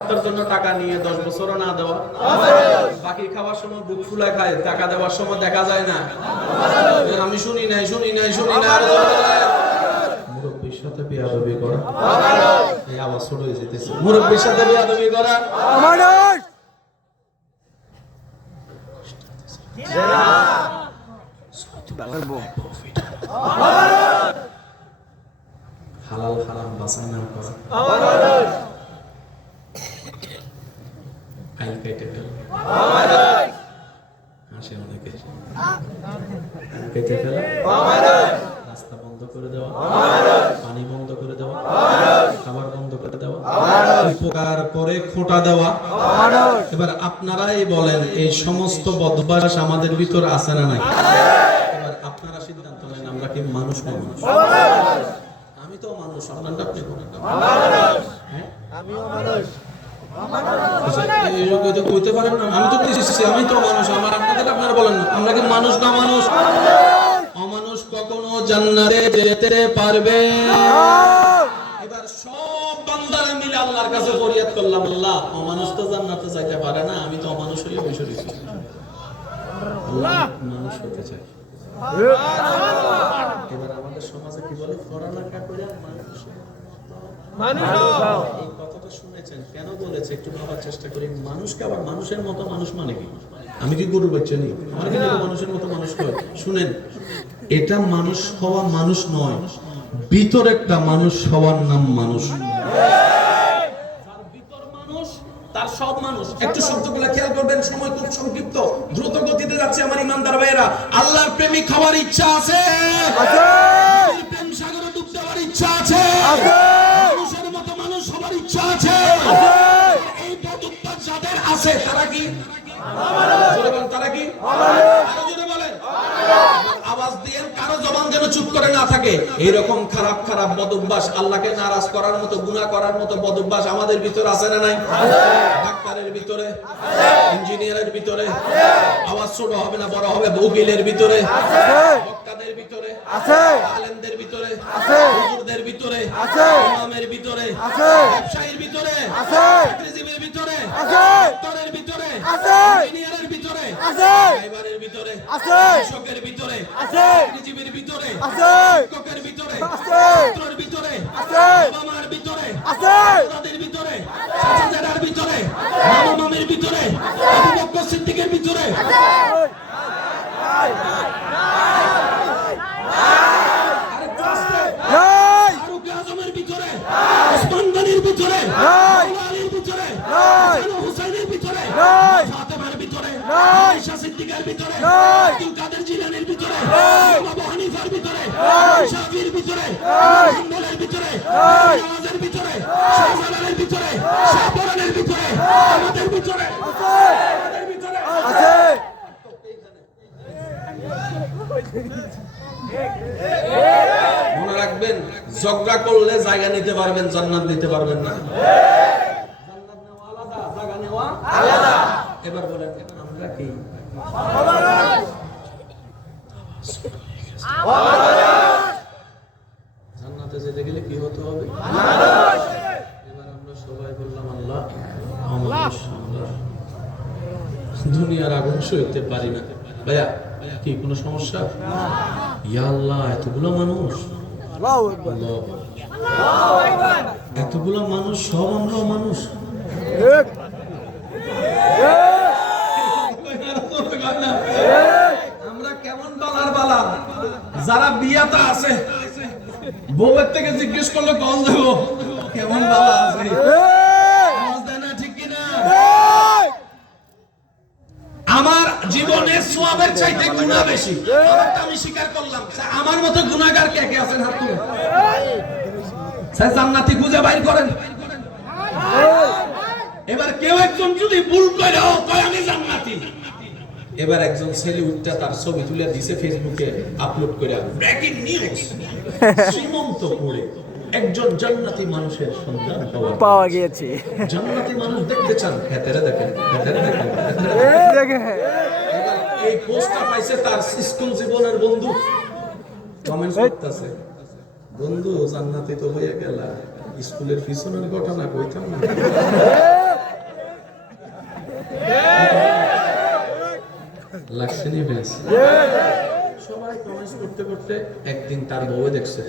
তার জন্য টাকা নিয়ে দশ বছরও না দেওয়া। বাকি খাওয়ার সময় বুক ফুলে খায়, টাকা দেওয়ার সময় দেখা যায় না। আমি শুনি নাই শুনি নাই, শুনি না। মুরব্বির সাথে বিয়াদবি করা। এই আওয়াজ ছোট হয়ে যেতেছে। মুরব্বির সাথে বিয়াদবি করা। হালাল হারাম বাছাই না করা। কেটে ফেলা। রাস্তা বন্ধ করে দেওয়া। পানি বন্ধ করে দেওয়া। খাবার বন্ধ করে দেওয়া। উপকার করে খোটা দেওয়া। এবার আপনারাই বলেন, এই সমস্ত বদভ্যাস আমাদের ভিতর আছে না নাই? এবার আপনারা সিদ্ধান্ত নেন, আমরা কি মানুষ না মানুষ? আমি তো মানুষ, আপনারটা আপনি আমিও হ্যাঁ? আচ্ছা, আমি তো অমানুষ কখনো জান্নাতে যেতে সব বান্দারা মিলে আল্লাহর কাছে ফরিয়াদ করলাম অমানুষ তো জান্নাতে যাইতে পারে না আমি তো অমানুষ হয়ে বসে মানুষ হতে চাই এবার আমাদের সমাজে কি বলে পড়ালেখা করে মানুষ কথাটা শুনেছেন কেন বলেছে? একটু ভাবার চেষ্টা করি। মানুষকে আবার মানুষের মতো মানুষ মানে কি? আমি কি গরুর বাচ্চা নেই? আমার কি দেখে মানুষের মতো মানুষ হয় শুনেন এটা মানুষ হওয়া মানুষ নয়। ভিতর একটা মানুষ হওয়ার নাম মানুষ। মানুষ তার সব মানুষ। একটু শব্দগুলো খেয়াল করবেন সময় খুব সংক্ষিপ্ত। দ্রুত গতিতে যাচ্ছে আমার ইমানদার ভাইয়েরা। আল্লাহর প্রেমিক হওয়ার ইচ্ছা আছে। আছে তারা কি? তারা কি? আরও জোরে বলেন। আওয়াজ দিয়ে কারও জবান যেন চুপ করে না থাকে। এইরকম খারাপ খারাপ বদভ্যাস আল্লাহকে নারাজ করার মতো গুনাহ করার মতো বদভ্যাস আমাদের ভিতর আছে না নাই? ডাক্তারের ভিতরে ইঞ্জিনিয়ারের ভিতরে আওয়াজ ছোট হবে না বড় হবে উকিলের ভিতরে বক্তাদের ভিতরে আলেমদের ভিতরে হুজুরদের ভিতরে ইমামের ভিতরে ব্যবসায়ীর ভিতরে ভিতরে ডক্টরের ভিতরে ইঞ্জিনিয়ারের ভিতরে ড্রাইভারের ভিতরে কৃষকের ভিতরে চাকরিজীবীর ভিতরে শিক্ষকের ভিতরে ছাত্রের ভিতরে বাবা মার ভিতরে দাদাদের ভিতরে চাচা চাচার ভিতরে মামা মামের ভিতরে আবু বকর সিদ্দিকের ভিতরে আরেকটু হুসাইনের ভিতরে ফাতেমার ভিতরে আয়েশা সিদ্দিকার ভিতরে আব্দুল কাদের জিলানীর ভিতরে আবু হানিফার ভিতরে শাফির ভিতরে হাম্বলের ভিতরে নামাজের ভিতরে শাহজালালের ভিতরে শাহপরানের ভিতরে আমাদের ভিতরে আমাদের ভিতরে মনে রাখবেন ঝগড়া করলে জায়গা নিতে পারবেন জান্নাত দিতে পারবেন না এবার বলেন আমরা কি? জান্নাতে যেতে গেলে কি হতে হবে? এবার আমরা সবাই বললাম আল্লাহ দুনিয়ার আগুন সইতে পারি না। ভাইয়া কি কোনো সমস্যা? ইয়া আল্লাহ এতগুলো মানুষ? এতগুলো মানুষ সব আমরা মানুষ আমরা কেমন বালার বালা যারা বিয়াতা আছে বউয়ের থেকে জিজ্ঞেস করলে কম দেবো। কেমন বালা আছে ঠিক কিনা? আমার জীবনে সোয়াবের চাইতে গুণা বেশি। আমি স্বীকার করলাম। আমার মতো গুণাগার কে কে আছেন হাত তুলে? স্যার জান্নাতি খুঁজে বাইর করেন। এবার কেউ একজন যদি ভুল করে আমি জান্নাতি? এবার একজন ছেলে উঠটা তার ছবি তুলে দিছে ফেসবুকে আপলোড করে ব্রেকিং নিউজ শ্রীমন্তপুরে একজন জান্নাতি মানুষের সন্ধান পাওয়া গিয়েছে। জান্নাতি মানুষ দেখতে চান। হেতেরে দেখেন হেতেরে দেখেন হেতেরে দেখেন। এই পোস্টটা পাইছে তার স্কুল জীবনের বন্ধু। কমেন্ট করতেছে বন্ধু জান্নাতি তো হয়ে গেল। স্কুলের পিছনের ঘটনা কইতাম না। সবাই কমেন্টস করতে করতে একদিন তার বউ দেখছে।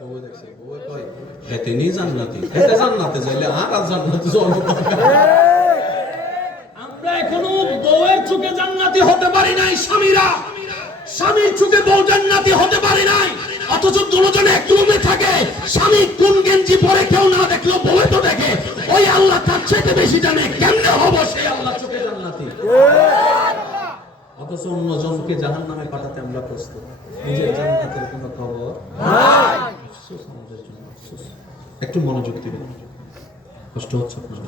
বউ দেখছে। বউ কয় এতে নি জান্নাতি। এতে জান্নাতে যাইলে আর আর জান্নাতে যাওয়া আমরা এখনও বউয়ের চোখে জান্নাতি হতে পারি নাই স্বামীরা। স্বামীর চোখে বউ জান্নাতি হতে পারি নাই অথচ দুজনে এক রুমে থাকে। স্বামী কোন গেঞ্জি পরে কেউ না দেখল বউয়ে তো দেখে। ওই আল্লাহ তার চাইতে বেশি জানে কেমনে হব সেই আল্লাহ চোখে জান্নাতি অথচ অন্য জনকে জাহান নামে পাঠাতে আমরা প্রস্তুত। নিজের জান্নাতের কোনো খবর? আফসোস আমাদের জন্য আফসোস। একটু মনোযোগ দিবেন। কষ্ট হচ্ছে আপনার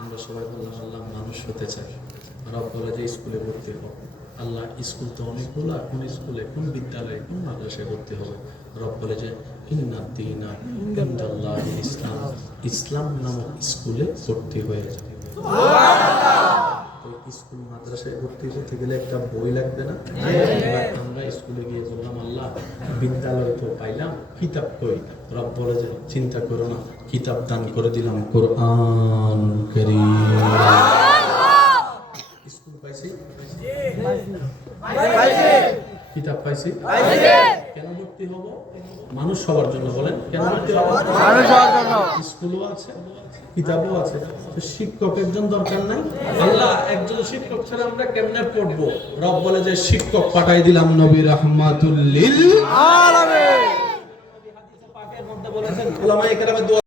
আমরা সবাই বললাম আল্লাহ মানুষ হতে চাই রব বলে যে স্কুলে ভর্তি হোক আল্লাহ স্কুল তো অনেকগুলো কোন স্কুলে কোন বিদ্যালয়ে কোন মাদ্রাসায় ভর্তি হবে। রব বলে যে ইন্নাদ্দিনা ইন্দাল্লাহ ইসলাম। ইসলাম নামক স্কুলে ভর্তি হয়ে যাবে। স্কুল মাদ্রাসায় ভর্তি হতে গেলে একটা বই লাগবে না? আমরা স্কুলে গিয়ে বললাম আল্লাহ বিদ্যালয় তো পাইলাম কিতাব কই? রব বলে যে চিন্তা করো না কিতাব দান করে দিলাম কোরআন কারীম। স্কুল পাইছি? কিতাব পাইছি। কেন ভর্তি হব? মানুষ সবার জন্য বলেন। কেন? স্কুলও আছে কিতাবও আছে। তো শিক্ষক একজন দরকার নাই? আল্লাহ একজন শিক্ষক ছাড়া আমরা কেমনে পড়ব? রব বলে যে শিক্ষক পাঠাই দিলাম নবীর রহমাতুল্লিল আলামিন। পাকের মধ্যে বলেছেন ওলামায়ে কেরামের দোয়া